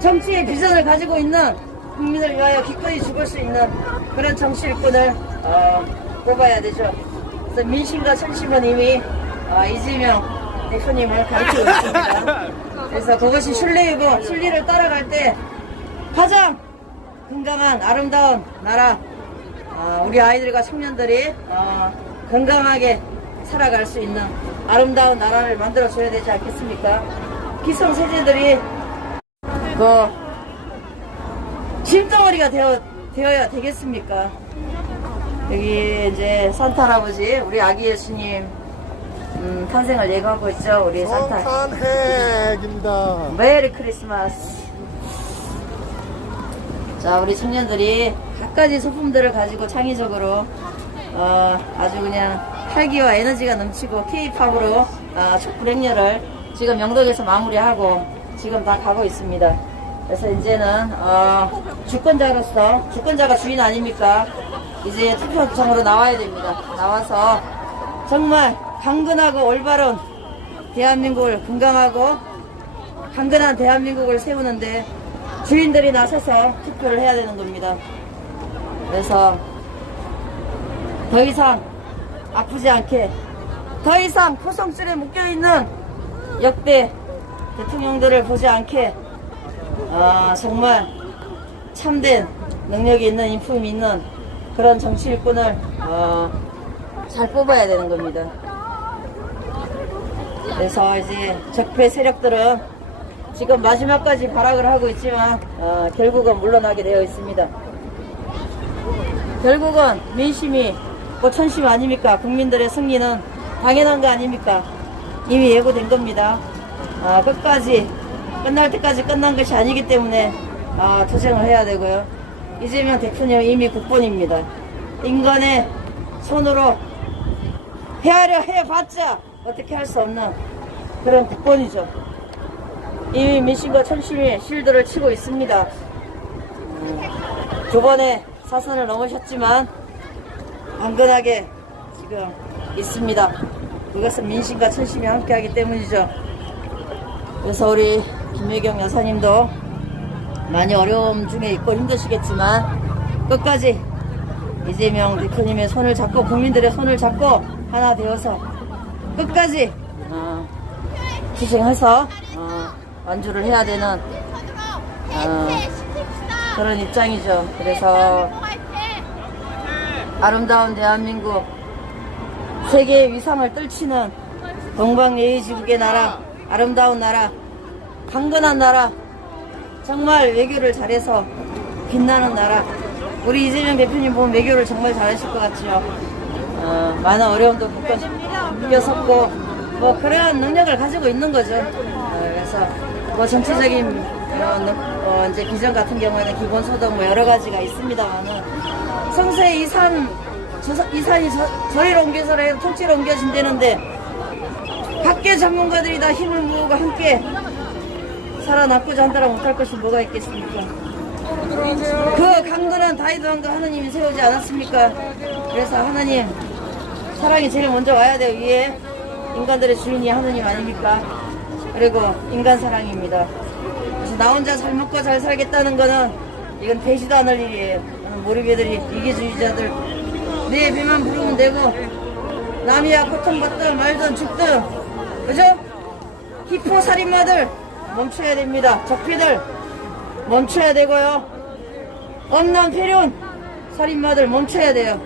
정치의 비전을 가지고 있는 국민을 위하여 기꺼이 죽을 수 있는 그런 정치 일꾼을 뽑아야 되죠. 그래서 민심과 천심은 이미 이재명 대표님을 가르치고 있습니다. 그래서 그것이 신뢰이고 진리를 따라갈 때 가장 건강한 아름다운 나라, 우리 아이들과 청년들이 건강하게 살아갈 수 있는 아름다운 나라를 만들어줘야 되지 않겠습니까? 기성세대들이 짐덩어리가 되어야 되겠습니까? 여기 이제 산타 할아버지, 우리 아기 예수님 탄생을 예고하고 있죠. 우리 산타. 성탄해입니다. 메리 크리스마스. 자, 우리 청년들이 갖가지 소품들을 가지고 창의적으로 아주 그냥 활기와 에너지가 넘치고 K-팝으로 촛불 행렬을 지금 영덕에서 마무리하고 지금 다 가고 있습니다. 그래서 이제는 주권자로서, 주권자가 주인 아닙니까? 이제 투표장으로 나와야 됩니다. 나와서 정말 강건하고 올바른 대한민국을, 건강하고 강건한 대한민국을 세우는데 주인들이 나서서 투표를 해야 되는 겁니다. 그래서 더 이상 아프지 않게, 더 이상 포성줄에 묶여있는 역대 대통령들을 보지 않게 정말 참된 능력이 있는, 인품이 있는 그런 정치 일꾼을 잘 뽑아야 되는 겁니다. 그래서 이제 적폐 세력들은 지금 마지막까지 발악을 하고 있지만 결국은 물러나게 되어 있습니다. 결국은 민심이 천심 아닙니까? 국민들의 승리는 당연한 거 아닙니까? 이미 예고된 겁니다. 끝까지, 끝날 때까지 끝난 것이 아니기 때문에 투쟁을 해야 되고요. 이재명 대표님 이미 국본입니다. 인간의 손으로 헤아려 해봤자 어떻게 할 수 없는 그런 국본이죠. 이미 민심과 천심이 실드를 치고 있습니다. 두 번의 사선을 넘으셨지만 안근하게 지금 있습니다. 이것은 민심과 천심이 함께하기 때문이죠. 그래서 우리 김혜경 여사님도 많이 어려움 중에 있고 힘드시겠지만 끝까지 이재명 대표님의 손을 잡고, 국민들의 손을 잡고 하나 되어서 끝까지 투쟁해서 완주를 해야 되는 그런 입장이죠. 그래서 아름다운 대한민국, 세계의 위상을 떨치는 동방예의지국의 나라, 아름다운 나라, 강건한 나라, 정말 외교를 잘해서 빛나는 나라. 우리 이재명 대표님 보면 외교를 정말 잘하실 것 같죠. 많은 어려움도 겪었고 뭐 그런 능력을 가지고 있는 거죠. 그래서 뭐 전체적인 이제 비전 같은 경우에는 기본소득 뭐 여러 가지가 있습니다만은 성세 이산이 저리로 옮겨서라 해서 통째로 옮겨진다는데 각계 전문가들이 다 힘을 모으고 함께 살아남고자 한다라 못할 것이 뭐가 있겠습니까? 그 강건한 다윗왕도 하나님이 세우지 않았습니까? 그래서 하나님 사랑이 제일 먼저 와야 돼요. 위에 인간들의 주인이 하나님 아닙니까? 그리고 인간 사랑입니다. 그래서 나 혼자 잘 먹고 잘 살겠다는 거는 이건 되지도 않을 일이에요. 모르게들이, 이기주의자들 내 배만 부르면 되고 남이야 고통받든 말든 죽든, 그죠? 기포 살인마들 멈춰야 됩니다. 적폐들 멈춰야 되고요. 엄난 폐륜 살인마들 멈춰야 돼요.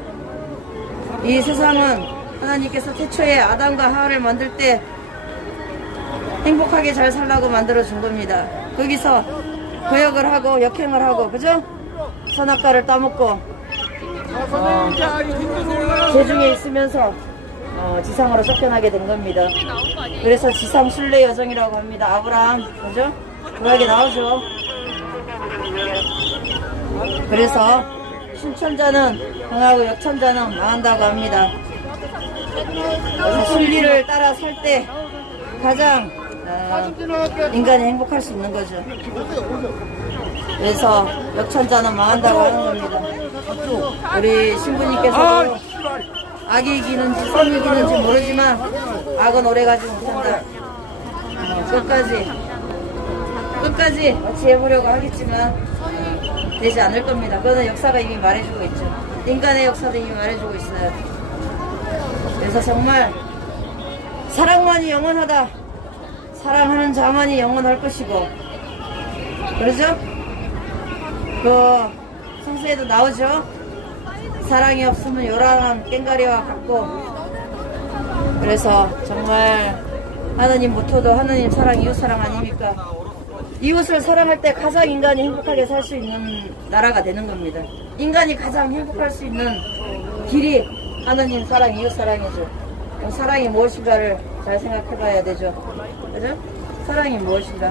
이 세상은 하나님께서 태초에 아담과 하와를 만들 때 행복하게 잘 살라고 만들어준 겁니다. 거기서 거역을 하고 역행을 하고, 그죠? 선악과를 따먹고 재중에 있으면서 지상으로 쫓겨나게 된 겁니다. 그래서 지상 순례 여정이라고 합니다. 아브라함, 그죠? 구약에 나오죠. 그래서 신천자는 흥하고 역천자는 망한다고 합니다. 그래서 순리를 따라 살 때 가장 인간이 행복할 수 있는 거죠. 그래서 역천자는 망한다고 하는 겁니다. 우리 신부님께서도 악이 이기는지 선이 이기는지 모르지만 악은 오래가지 못한다. 끝까지 지금까지 같이 해보려고 하겠지만 되지 않을 겁니다. 그거는 역사가 이미 말해주고 있죠. 인간의 역사도 이미 말해주고 있어요. 그래서 정말 사랑만이 영원하다. 사랑하는 자만이 영원할 것이고, 그러죠? 그 성서에도 나오죠. 사랑이 없으면 요란한 깽가리와 같고. 그래서 정말 하나님 모토도 하나님 사랑, 이웃 사랑 아닙니까? 이웃을 사랑할 때 가장 인간이 행복하게 살 수 있는 나라가 되는 겁니다. 인간이 가장 행복할 수 있는 길이 하나님 사랑, 이웃 사랑이죠. 그럼 사랑이 무엇인가를 잘 생각해 봐야 되죠. 그죠? 사랑이 무엇인가?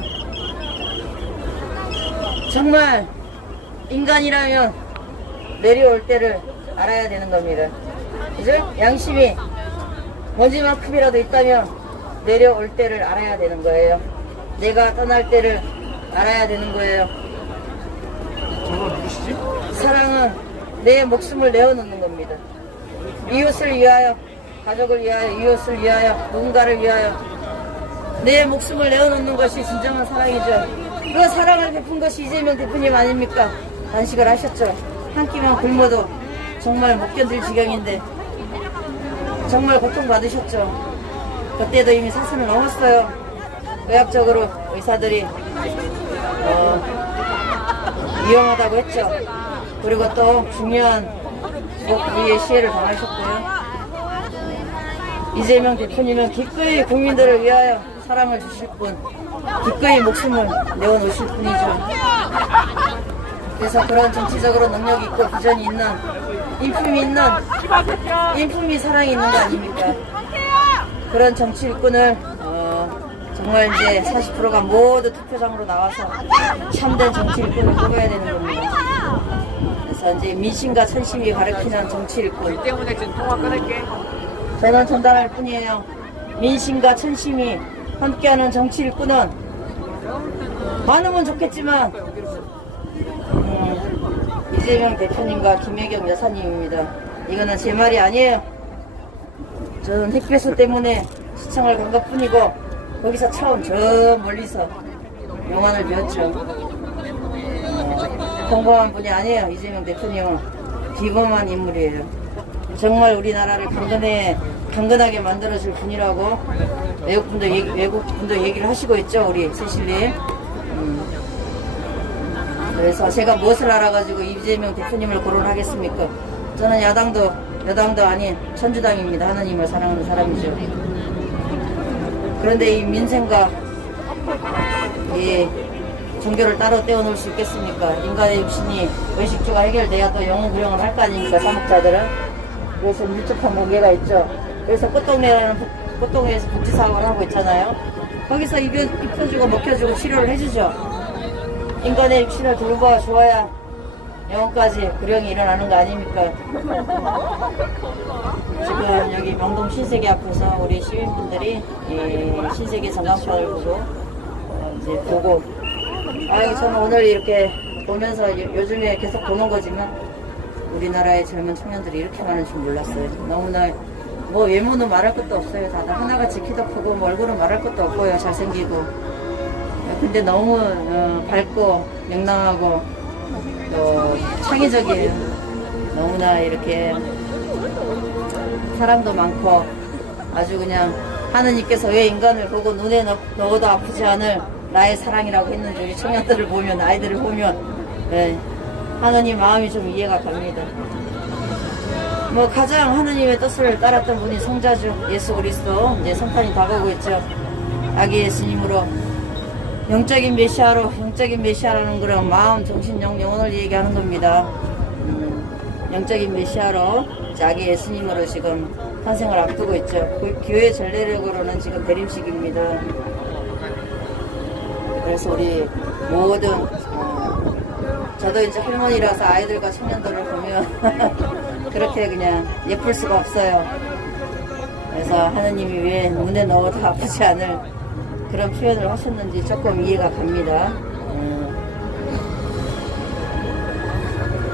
정말 인간이라면 내려올 때를 알아야 되는 겁니다. 그죠? 양심이 먼지만큼이라도 있다면 내려올 때를 알아야 되는 거예요. 내가 떠날 때를 알아야 되는 거예요. 저거 누구시지? 사랑은 내 목숨을 내어놓는 겁니다. 이웃을 위하여, 가족을 위하여, 이웃을 위하여, 누군가를 위하여 내 목숨을 내어놓는 것이 진정한 사랑이죠. 그 사랑을 베푼 것이 이재명 대표님 아닙니까? 단식을 하셨죠. 한 끼만 굶어도 정말 못 견딜 지경인데 정말 고통받으셨죠. 그때도 이미 사선을 넘었어요. 의학적으로 의사들이 위험하다고 했죠. 그리고 또 중요한 목 부위에 시해를 당하셨고요. 이재명 대표님은 기꺼이 국민들을 위하여 사랑을 주실 분, 기꺼이 목숨을 내어놓으실 분이죠. 그래서 그런 정치적으로 능력이 있고 비전이 있는, 인품이 사랑이 있는 거 아닙니까? 그런 정치 일꾼을 정말 이제 40%가 모두 투표장으로 나와서 참된 정치 일꾼을 뽑아야 되는 겁니다. 그래서 이제 민심과 천심이 가리키는 정치 일꾼. 때문에 지금 통화 끊을게. 저는 전달할 뿐이에요. 민심과 천심이 함께하는 정치 일꾼은 많으면 좋겠지만 이재명 대표님과 김혜경 여사님입니다. 이거는 제 말이 아니에요. 저는 핵배수 때문에 시청을 간 것뿐이고 거기서 처음 저 멀리서 영안을 배웠죠. 평범한 분이 아니에요. 이재명 대표님은 비범한 인물이에요. 정말 우리나라를 강건하게 만들어줄 분이라고 외국분도 얘기를 하시고 있죠. 우리 세실님. 그래서 제가 무엇을 알아가지고 이재명 대표님을 거론하겠습니까? 저는 여당도 아닌 천주당입니다. 하나님을 사랑하는 사람이죠. 그런데 이 민생과 이 종교를 따로 떼어놓을 수 있겠습니까? 인간의 육신이 의식주가 해결돼야 또 영혼 구령을 할 거 아닙니까? 사목자들은. 그래서 밀접한 관계가 있죠. 그래서 꽃동네에서 복지사업을 하고 있잖아요. 거기서 입혀주고 먹혀주고 치료를 해주죠. 인간의 육신을 돌봐 주어야 영혼까지 구령이 일어나는 거 아닙니까? 지금 여기 명동 신세계 앞에서 우리 시민분들이 이 신세계 전광판을 보고 아유 저는 오늘 이렇게 보면서 요즘에 계속 보는 거지만 우리나라의 젊은 청년들이 이렇게 많은 줄 몰랐어요. 너무나 뭐 외모는 말할 것도 없어요. 다들 하나같이 키도 크고 뭐 얼굴은 말할 것도 없고요. 잘생기고. 근데 너무 밝고 명랑하고 또 창의적이에요. 너무나 이렇게 사랑도 많고 아주 그냥 하느님께서 왜 인간을 보고 눈에 넣어도 아프지 않을 나의 사랑이라고 했는지 우리 청년들을 보면 아이들을 보면 네, 하느님 마음이 좀 이해가 갑니다. 뭐 가장 하느님의 뜻을 따랐던 분이 성자죠. 예수 그리스도. 이제 성탄이 다가오고 있죠. 아기 예수님으로 영적인 메시아라는 그런 마음, 정신, 영혼을 얘기하는 겁니다. 영적인 메시아로 아기 예수님으로 지금 탄생을 앞두고 있죠. 그 교회 전례력으로는 지금 대림식입니다. 그래서 우리 모든 저도 이제 할머니라서 아이들과 청년들을 보면 그렇게 그냥 예쁠 수가 없어요. 그래서 하느님이 왜 눈에 넣어도 아프지 않을 그런 표현을 하셨는지 조금 이해가 갑니다.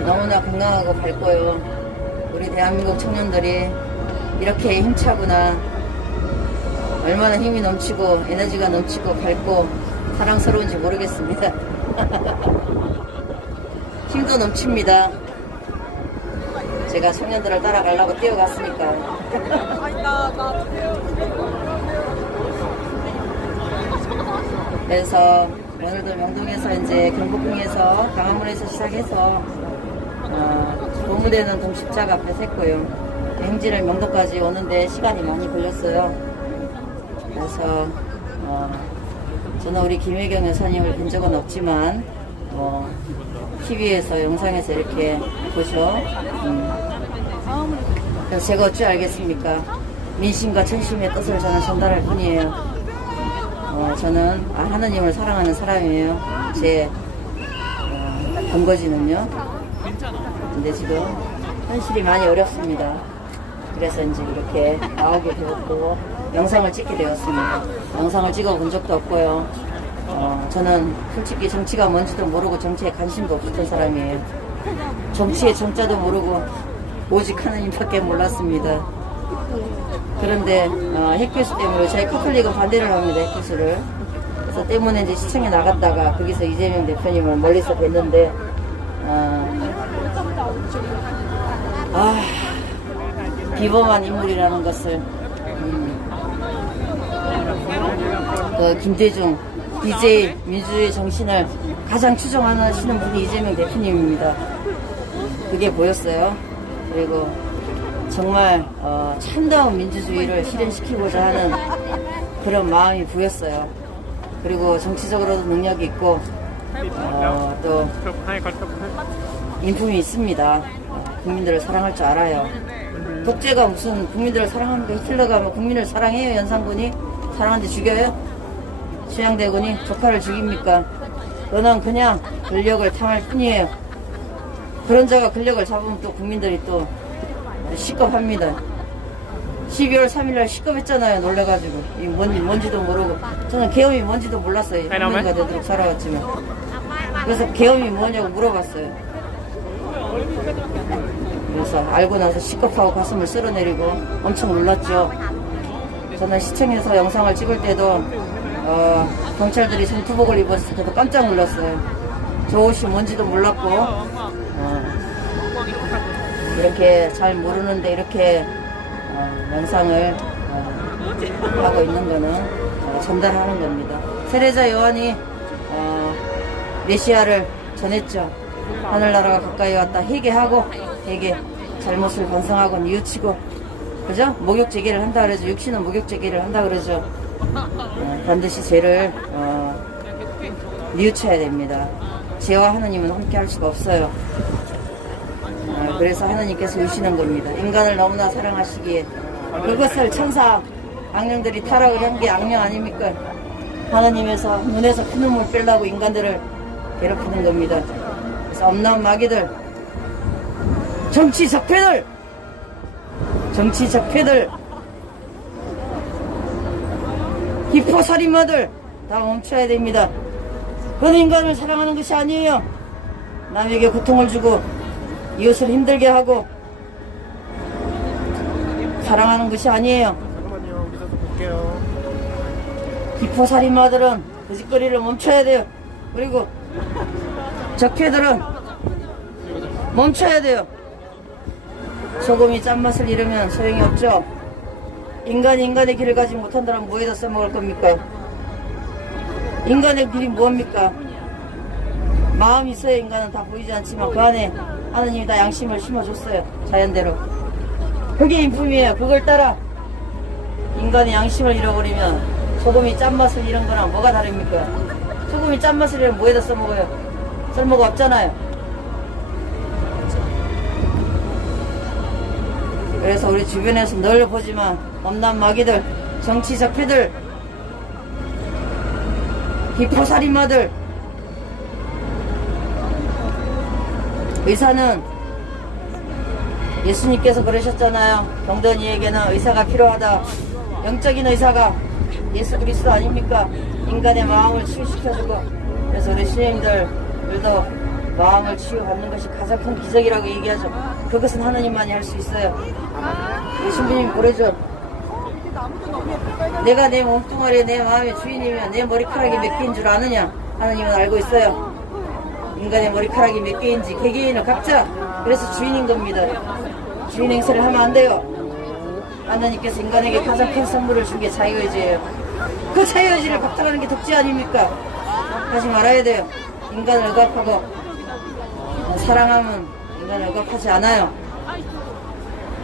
너무나 건강하고 밝고요. 우리 대한민국 청년들이 이렇게 힘차구나. 얼마나 힘이 넘치고 에너지가 넘치고 밝고 사랑스러운지 모르겠습니다. 힘도 넘칩니다. 제가 청년들을 따라가려고 뛰어갔으니까. 그래서 오늘도 명동에서 이제 경복궁에서 광화문에서 시작해서 고무대는 동십자가 앞에서 했고요. 행진을 명동까지 오는데 시간이 많이 걸렸어요. 그래서 저는 우리 김혜경 여사님을 본 적은 없지만 TV에서 영상에서 이렇게 보죠. 그래서 제가 어찌 알겠습니까? 민심과 천심의 뜻을 저는 전달할 뿐이에요. 저는 하느님을 사랑하는 사람이에요. 제 본거지는요. 근데 지금 현실이 많이 어렵습니다. 그래서 이제 이렇게 나오게 되었고 영상을 찍게 되었습니다. 영상을 찍어 본 적도 없고요. 저는 솔직히 정치가 뭔지도 모르고 정치에 관심도 없었던 사람이에요. 정치의 정자도 모르고 오직 하느님밖에 몰랐습니다. 그런데 핵교수 때문에 저희 카톨릭은 반대를 합니다. 핵교수를. 그래서 때문에 이제 시청에 나갔다가 거기서 이재명 대표님을 멀리서 뵀는데 비범한 인물이라는 것을 그 김대중 DJ 민주주의 정신을 가장 추종하시는 분이 이재명 대표님입니다. 그게 보였어요. 그리고 정말 참다운 민주주의를 실현시키고자 하는 그런 마음이 보였어요. 그리고 정치적으로도 능력이 있고 또 인품이 있습니다. 국민들을 사랑할 줄 알아요. 독재가 무슨 국민들을 사랑합니까? 히틀러가 뭐 국민을 사랑해요? 연산군이? 사랑하는데 죽여요? 취향대군이 조카를 죽입니까? 너는 그냥 권력을 탐할 뿐이에요. 그런 자가 권력을 잡으면 또 국민들이 또 시겁합니다. 12월 3일날 시겁했잖아요. 놀래가지고 이 뭔지도 모르고 저는 계엄이 뭔지도 몰랐어요. 할머니가 되도록 살아왔지만. 그래서 계엄이 뭐냐고 물어봤어요. 그래서 알고 나서 시겁하고 가슴을 쓸어내리고 엄청 놀랐죠. 저는 시청에서 영상을 찍을 때도 경찰들이 전투복을 입었을 때도 깜짝 놀랐어요. 저 옷이 뭔지도 몰랐고 이렇게 잘 모르는데 이렇게 영상을 하고 있는 거는 전달하는 겁니다. 세례자 요한이 메시아를 전했죠. 하늘나라가 가까이 왔다 회개하고 회개 잘못을 반성하고 뉘우치고 그죠? 목욕 제기를 한다 그러죠. 육신은 목욕 제기를 한다 그러죠. 반드시 죄를 뉘우쳐야 됩니다. 죄와 하느님은 함께 할 수가 없어요. 그래서 하느님께서 우시는 겁니다. 인간을 너무나 사랑하시기에 그것을 천사 악령들이 타락을 한 게 악령 아닙니까? 하느님에서 눈에서 피눈물 빼려고 인간들을 괴롭히는 겁니다. 그래서 엄나운 마귀들, 정치 적폐들, 기포살인마들 다 멈춰야 됩니다. 그건 인간을 사랑하는 것이 아니에요. 남에게 고통을 주고 이웃을 힘들게 하고 사랑하는 것이 아니에요. 잠깐만요. 여기서 좀 볼게요. 기포살인마들은 거짓거리를 멈춰야 돼요. 그리고 적폐들은 멈춰야 돼요. 소금이 짠맛을 잃으면 소용이 없죠. 인간이 인간의 길을 가지 못한다면 뭐에다 써먹을 겁니까? 인간의 길이 뭐합니까? 마음이 있어야 인간은 다 보이지 않지만 그 안에 하느님이 다 양심을 심어줬어요. 자연대로. 그게 인품이에요. 그걸 따라 인간의 양심을 잃어버리면 소금이 짠맛을 잃은 거랑 뭐가 다릅니까? 소금이 짠맛을 잃으면 뭐에다 써먹어요? 쓸모가 없잖아요. 그래서 우리 주변에서 늘 보지만 엄난 마귀들, 정치 적폐들, 기포살인마들, 의사는 예수님께서 그러셨잖아요. 병든이에게는 의사가 필요하다. 영적인 의사가 예수 그리스도 아닙니까? 인간의 마음을 치유시켜주고. 그래서 우리 신님들도 마음을 치유받는 것이 가장 큰 기적이라고 얘기하죠. 그것은 하느님만이 할 수 있어요. 우리 신부님이 그러죠. 내가 내 몸뚱아리에 내 마음의 주인이면 내 머리카락이 몇 개인 줄 아느냐? 하나님은 알고 있어요. 인간의 머리카락이 몇 개인지 개개인은 각자 그래서 주인인 겁니다. 주인 행세를 하면 안 돼요. 하나님께서 인간에게 가장 큰 선물을 준 게 자유의지예요. 그 자유의지를 박탈하는 게 독재 아닙니까? 하지 말아야 돼요. 인간을 억압하고 사랑하면 인간을 억압하지 않아요.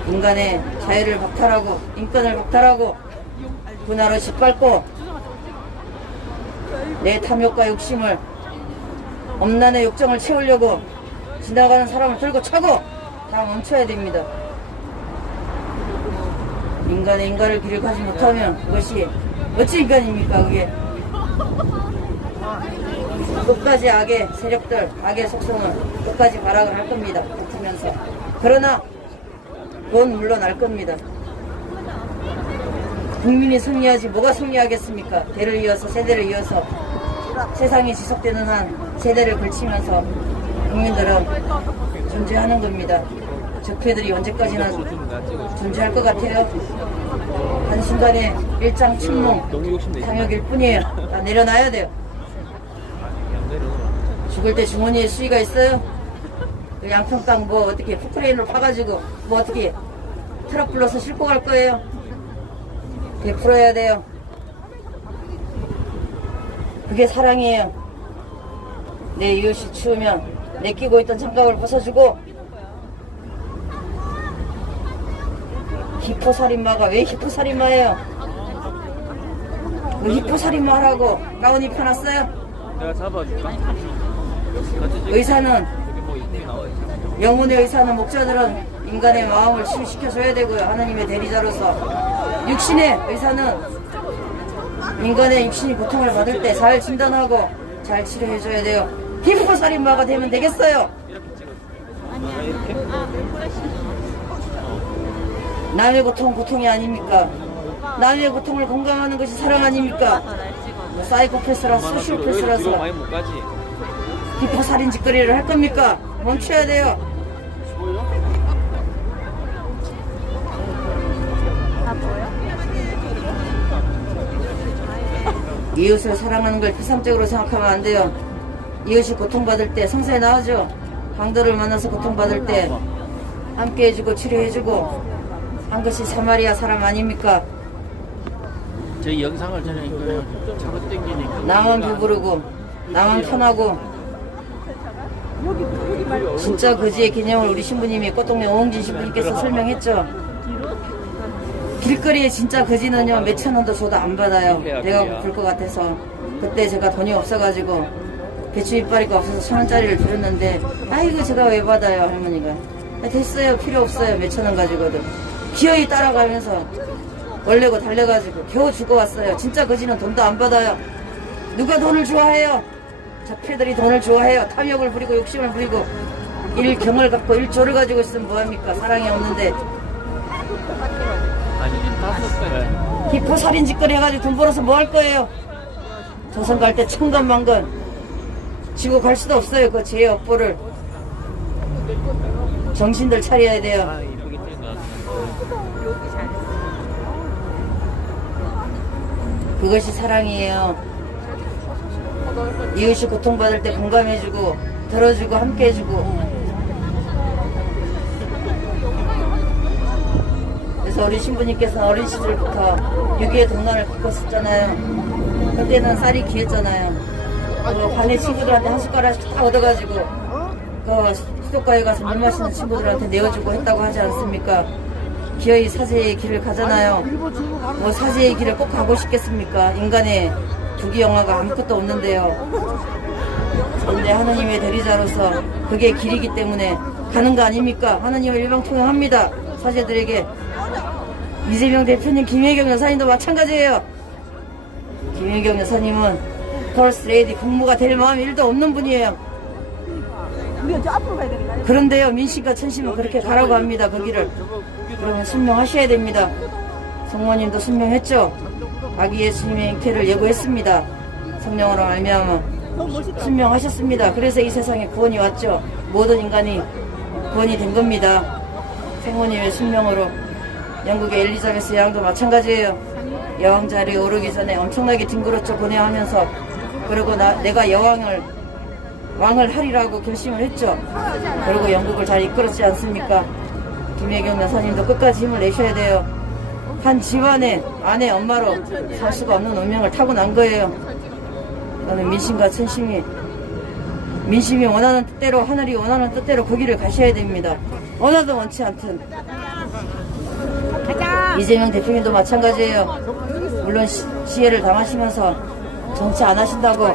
인간의 자유를 박탈하고 인권을 박탈하고 군화로 짓밟고 내 탐욕과 욕심을 엄난의 욕정을 채우려고 지나가는 사람을 들고 차고 다 멈춰야 됩니다. 인간의 인간을 길을 가지 못하면 그것이 어찌 인간입니까? 그게 끝까지 악의 세력들, 악의 속성을 끝까지 발악을 할 겁니다. 붙으면서. 그러나 그건 물러날 겁니다. 국민이 승리하지 뭐가 승리하겠습니까? 대를 이어서 세대를 이어서 세상이 지속되는 한 세대를 걸치면서 국민들은 존재하는 겁니다. 적폐들이 언제까지나 존재할 것 같아요. 한순간에 일장춘몽 탐욕일 뿐이에요. 다 내려놔야 돼요. 죽을 때 주머니에 수위가 있어요? 그 양평 땅 뭐 어떻게 포크레인으로 파가지고 뭐 어떻게 트럭 불러서 싣고 갈 거예요? 베풀어야 돼요. 그게 사랑이에요. 내 이웃이 추우면 내 끼고 있던 장갑을 벗어주고 히포살인마가 왜 히포살인마예요? 그 히포살인마라고 가운 입혀놨어요? 내가 잡아줄까? 의사는 영혼의 의사는 목자들은 인간의 마음을 치유시켜줘야 되고요. 하나님의 대리자로서 육신의 의사는 인간의 육신이 고통을 받을 때 잘 진단하고 잘 치료해줘야 돼요. 히포살인마가 되면 되겠어요? 남의 고통은 고통이 아닙니까? 남의 고통을 공감하는 것이 사랑 아닙니까? 사이코패스라 소시오패스라서 히포살인 짓거리를 할 겁니까? 멈춰야 돼요. 이웃을 사랑하는 걸 피상적으로 생각하면 안 돼요. 이웃이 고통받을 때 성서에 나오죠. 강도를 만나서 고통받을 때 함께 해주고 치료해주고 한 것이 사마리아 사람 아닙니까? 저희 영상을 저는 이거 잡아 당기니까 나만 배부르고 나만 편하고 진짜 거지의 개념을 우리 신부님이 꽃동네 오홍진 신부님께서 설명했죠. 길거리에 진짜 거지는요 몇천 원도 줘도 안 받아요. 내가 고플 것 같아서. 그때 제가 돈이 없어가지고 배추 이빨이가 없어서 1,000원짜리를 드렸는데 아이고 제가 왜 받아요 할머니가. 됐어요 필요 없어요 몇천 원 가지고도. 기어이 따라가면서 원래고 달려가지고 겨우 주고 왔어요. 진짜 거지는 돈도 안 받아요. 누가 돈을 좋아해요? 적폐들이 돈을 좋아해요. 탐욕을 부리고 욕심을 부리고 일경을 갖고 일조를 가지고 있으면 뭐합니까? 사랑이 없는데. 아니 5배 히포살인 짓거리 해가지고 돈 벌어서 뭐 할 거예요? 조선 갈 때 천건만건 지고 갈 수도 없어요. 그 죄의 업보를. 정신들 차려야 돼요. 아 이쁘게 찍어 그것이 사랑이에요. 이웃이 고통받을 때 공감해주고 들어주고 함께해주고. 그래서 우리 신부님께서는 어린 시절부터 6.25의 동란을 겪었었잖아요. 그때는 쌀이 귀했잖아요. 반내 친구들한테 한 숟가락씩 다 얻어가지고 그 수도가에 가서 물 마시는 친구들한테 내어주고 했다고 하지 않습니까? 기어이 사제의 길을 가잖아요. 뭐 사제의 길을 꼭 가고 싶겠습니까? 인간의 두기 영화가 아무것도 없는데요. 그런데 하나님의 대리자로서 그게 길이기 때문에 가는 거 아닙니까? 하나님을 일방통행합니다. 사제들에게. 이재명 대표님, 김혜경 여사님도 마찬가지예요. 김혜경 여사님은 퍼스트 레이디 국무가 될 마음이 1도 없는 분이에요. 그런데요 민심과 천심은 그렇게 가라고 합니다. 그 길을. 그러면 순명하셔야 됩니다. 성모님도 순명했죠. 아기 예수님의 잉태를 예고했습니다. 성령으로 말미암아 순명하셨습니다. 그래서 이 세상에 구원이 왔죠. 모든 인간이 구원이 된 겁니다. 성모님의 순명으로. 영국의 엘리자베스 양도 마찬가지예요. 여왕 자리에 오르기 전에 엄청나게 뒹굴었죠. 고뇌하면서. 그리고 내가 왕을 하리라고 결심을 했죠. 그리고 영국을 잘 이끌었지 않습니까? 김혜경 여사님도 끝까지 힘을 내셔야 돼요. 한 집안의 아내, 엄마로 살 수가 없는 운명을 타고난 거예요. 저는 민심과 민심이 원하는 뜻대로, 하늘이 원하는 뜻대로 그 길을 가셔야 됩니다. 원하든 원치 않든. 이재명 대표님도 마찬가지예요. 물론 시해를 당하시면서 정치 안 하신다고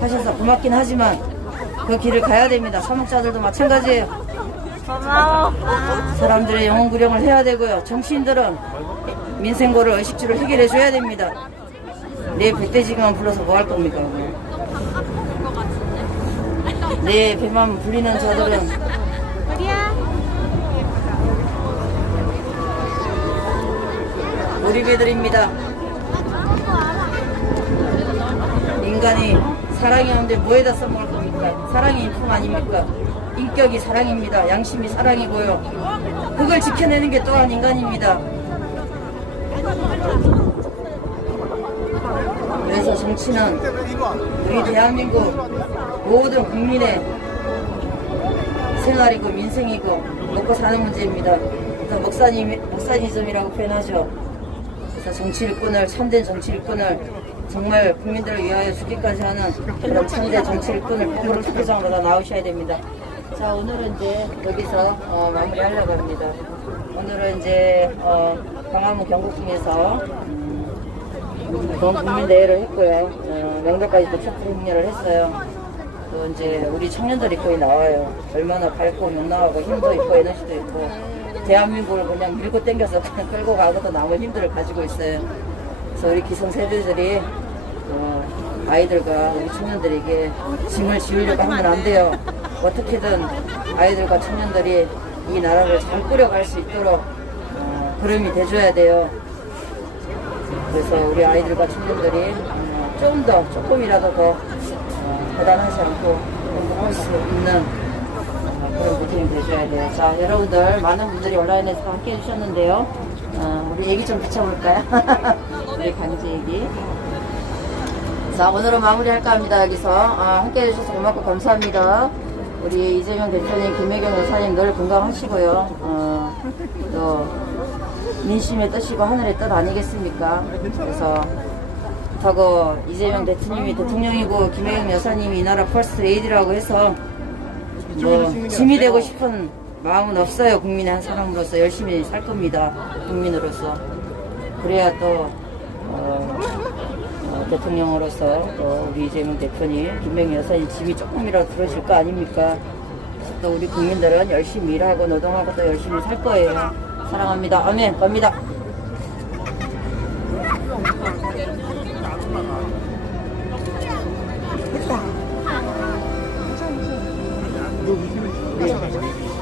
하셔서 고맙긴 하지만 그 길을 가야 됩니다. 사목자들도 마찬가지예요. 고마워. 사람들의 영혼 구령을 해야 되고요. 정치인들은 민생고를 의식주를 해결해 줘야 됩니다. 내 백돼지만 불러서 뭐 할 겁니까? 내 배만 불리는 저들은 우리 배들입니다. 인간이 사랑이 없는데 뭐에다 써먹을 겁니까? 사랑이 인품 아닙니까? 인격이 사랑입니다. 양심이 사랑이고요. 그걸 지켜내는 게 또한 인간입니다. 그래서 정치는 우리 대한민국 모든 국민의 생활이고 민생이고 먹고 사는 문제입니다. 그래서 목사니즘이라고 표현하죠. 그래서 정치 일꾼을, 참된 정치 일꾼을 정말 국민들을 위하여 죽기까지 하는 그런 참된 정치 일꾼을 부끄러운 투표장마다 나오셔야 됩니다. 자, 오늘은 이제 여기서 마무리하려고 합니다. 오늘은 이제 광화문 경복궁에서 국민대회를 했고요. 명도까지도 촛불 행렬을 했어요. 또 이제 우리 청년들이 거의 나와요. 얼마나 밝고 명랑하고 힘도 있고 에너지도 있고 대한민국을 그냥 밀고 당겨서 그냥 끌고 가고도 남을 힘들을 가지고 있어요. 그래서 우리 기성세대들이 아이들과 우리 청년들에게 짐을 지우려고 하면 안 돼요. 어떻게든 아이들과 청년들이 이 나라를 잘 꾸려갈 수 있도록 걸음이 돼줘야 돼요. 그래서 우리 아이들과 청년들이 좀 더 조금이라도 더 고단하지 않고 행복할 수 있는 그런 미팅이 돼줘야 돼요. 자, 여러분들 많은 분들이 온라인에서 함께 해주셨는데요. 우리 얘기 좀 붙여볼까요? 우리 강제 얘기. 자, 오늘은 마무리할까 합니다. 여기서 함께 해주셔서 고맙고 감사합니다. 우리 이재명 대표님, 김혜경 여사님 늘 건강하시고요. 또 민심의 뜻이고 하늘의 뜻 아니겠습니까? 그래서 하고 이재명 대통령이 대통령이고 김혜경 여사님이 이 나라 퍼스트 레이디라고 해서 뭐 짐이 되고 싶은 마음은 없어요. 국민의 한 사람으로서 열심히 살 겁니다. 국민으로서. 그래야 또 대통령으로서 또 우리 이재명 대표님, 김혜경 여사님 짐이 조금이라도 들어질 거 아닙니까? 그래서 또 우리 국민들은 열심히 일하고 노동하고 또 열심히 살 거예요. 사랑합니다. 아멘. 갑니다.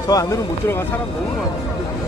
저 안으로 못 들어가 사람 너무 많아.